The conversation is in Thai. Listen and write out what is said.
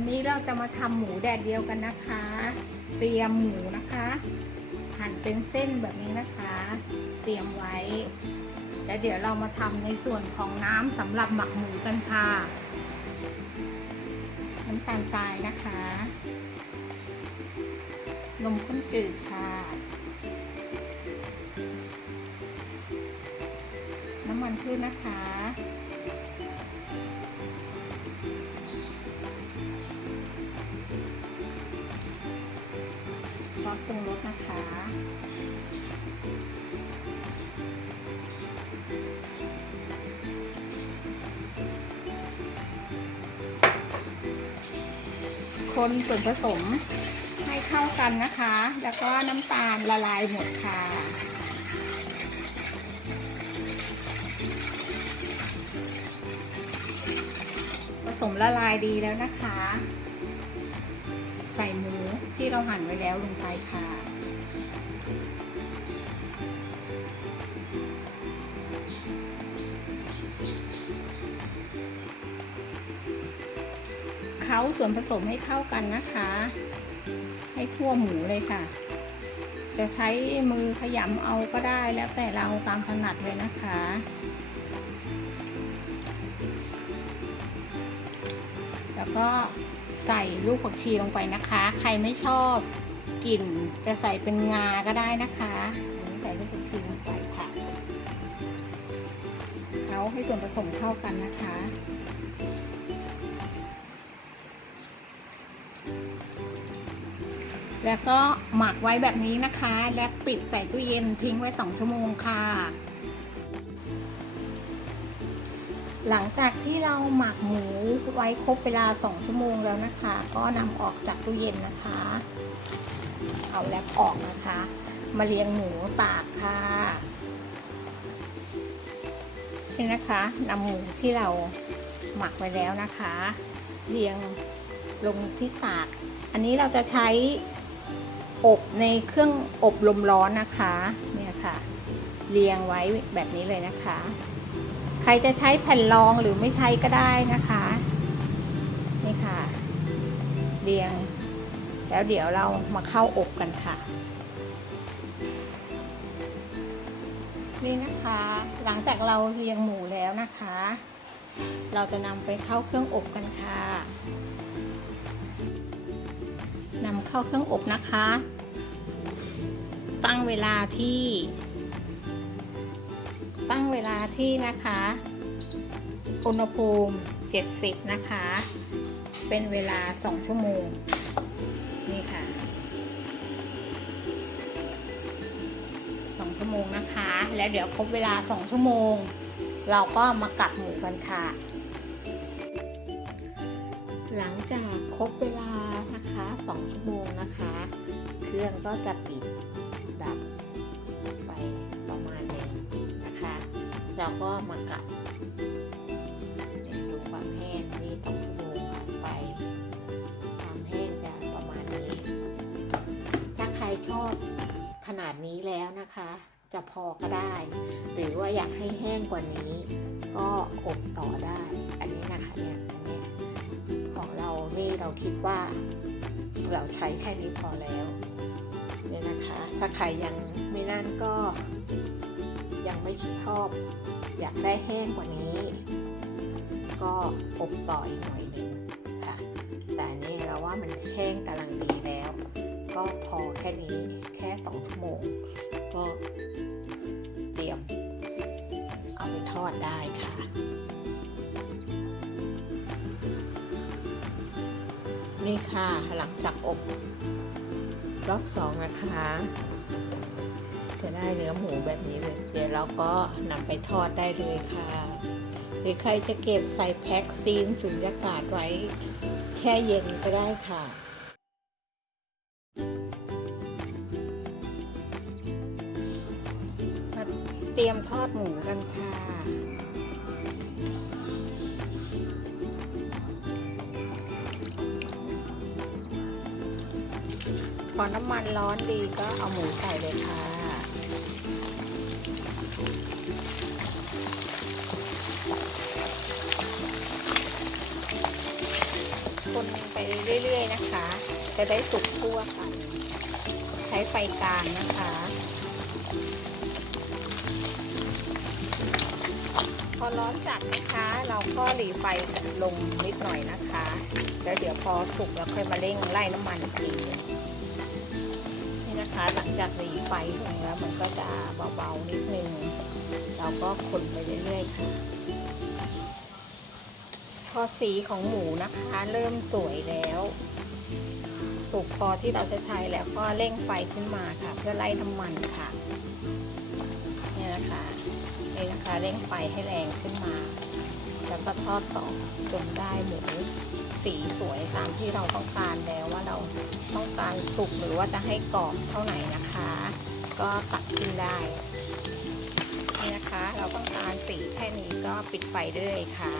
วันนี้เราจะมาทำหมูแดดเดียวกันนะคะ เตรียมหมูนะคะหั่นเป็นเส้นแบบนี้นะคะ เตรียมไว้ แล้วเดี๋ยวเรามาทำในส่วนของน้ำสำหรับหมักหมูกันค่ะ น้ำตาลทรายนะคะ นมข้นจืดค่ะ น้ำมันพืชนะคะ อสปรุงรสนะคะ คนส่วนผสมให้เข้ากันนะคะ แล้วก็น้ำตาลละลายหมดค่ะผสมละลายดีแล้วนะคะ ใส่หมูที่เราหั่นไว้แล้วลงไปค่ะเขาส่วนผสมให้เข้ากันนะคะ ให้ทั่วหมูเลยค่ะ จะใช้มือขยำเอาก็ได้แล้วแต่เราตามถนัดเลยนะคะแล้วก็ ใส่ลูกผักชีลงไปนะคะ ใครไม่ชอบกลิ่นจะใส่เป็นงาก็ได้นะคะใส่ลูกผักชีลงไปค่ะเขาให้ส่วนผสมเข้ากันนะคะแล้วก็หมักไว้แบบนี้นะคะ และปิดใส่ตู้เย็นทิ้งไว้สองชั่วโมงค่ะ หลังจากที่เราหมักหมูไว้ครบเวลาสองชั่วโมงแล้วนะคะ ก็นำออกจากตู้เย็นนะคะ เอาแลบออกนะคะ มาเรียงหมูตากค่ะนี่นะคะนำหมูที่เราหมักไว้แล้วนะคะ เรียงลงที่ตาก อันนี้เราจะใช้อบในเครื่องอบลมร้อนนะคะ เนี่ยค่ะ เรียงไว้แบบนี้เลยนะคะ ใครจะใช้แผ่นรองหรือไม่ใช้ก็ได้นะคะ นี่ค่ะ เรียง แล้วเดี๋ยวเรามาเข้าอบกันค่ะ นี่นะคะ หลังจากเราเรียงหมูแล้วนะคะ เราจะนำไปเข้าเครื่องอบกันค่ะนำเข้าเครื่องอบนะคะ ตั้งเวลาที่ ที่นะคะ อุณหภูมิ 70 นะคะ เป็นเวลา 2 ชั่วโมง นี่ค่ะ 2 ชั่วโมงนะคะ แล้วเดี๋ยวครบเวลา 2 ชั่วโมง เราก็มากัดหมูกันค่ะ หลังจากครบเวลานะคะ 2 ชั่วโมงนะคะ เครื่องก็จะปิดดับไปประมาณนึงนะคะ เราก็มากัดดูความแห้งนี่สองชั่วโมงผ่านไปความแห้งจะประมาณนี้ ถ้าใครชอบขนาดนี้แล้วนะคะ จะพอก็ได้ หรือว่าอยากให้แห้งกว่านี้ ก็อบต่อได้ อันนี้นะคะเนี่ยอันนี้ยของเรานี่เราคิดว่าเราใช้แค่นี้พอแล้วเนี่ยนะคะ ถ้าใครยังไม่นั่นก็ ยังไม่ชอบ อยากได้แห้งกว่านี้ ก็อบต่ออีกหน่อยหนึ่งค่ะ แต่นนี่เราว่ามันแห้งกำลังดีแล้ว ก็พอแค่นี้แค่สองชั่วโมง ก็เตรียม เอาไปทอดได้ค่ะนี่ค่ะหลังจากอบรอบสองนะคะ จะได้เนื้อหมูแบบนี้เลย เดี๋ยวเราก็นำไปทอดได้เลยค่ะ หรือใครจะเก็บใส่แพ็คซีนสุญญากาศไว้ แช่เย็นก็ได้ค่ะมาเตรียมทอดหมูกันค่ะพอน้ำมันร้อนดีก็เอาหมูใส่เลยค่ะ คนไปเรื่อยๆนะคะ จะได้สุกทั่วกันใช้ไฟกลางนะคะ พอร้อนจัดนะคะ เราก็หลีไฟลงนิดหน่อยนะคะ แล้วเดี๋ยวพอสุกแล้วค่อยมาเร่งไล่น้ำมันอีกที นะคะ หลังจากหลีไฟลงแล้วมันก็จะเบาๆนิดนึง เราก็คนไปเรื่อยๆค่ะ พอสีของหมูนะคะ เริ่มสวยแล้วสุกพอที่เราจะใช้แล้วก็เร่งไฟขึ้นมาค่ะ เพื่อไล่น้ำมันค่ะเนี่ยนะคะนี่นะคะเร่งไฟให้แรงขึ้นมา แล้วก็ทอดต่อจนได้หมู สีสวยตามที่เราต้องการแล้วว่าเราต้องการสุกหรือว่าจะให้กรอบเท่าไหร่นะคะ ก็ตัดขึ้นได้นี่นะคะ เราต้องการสีแค่นี้ก็ปิดไฟด้วยค่ะ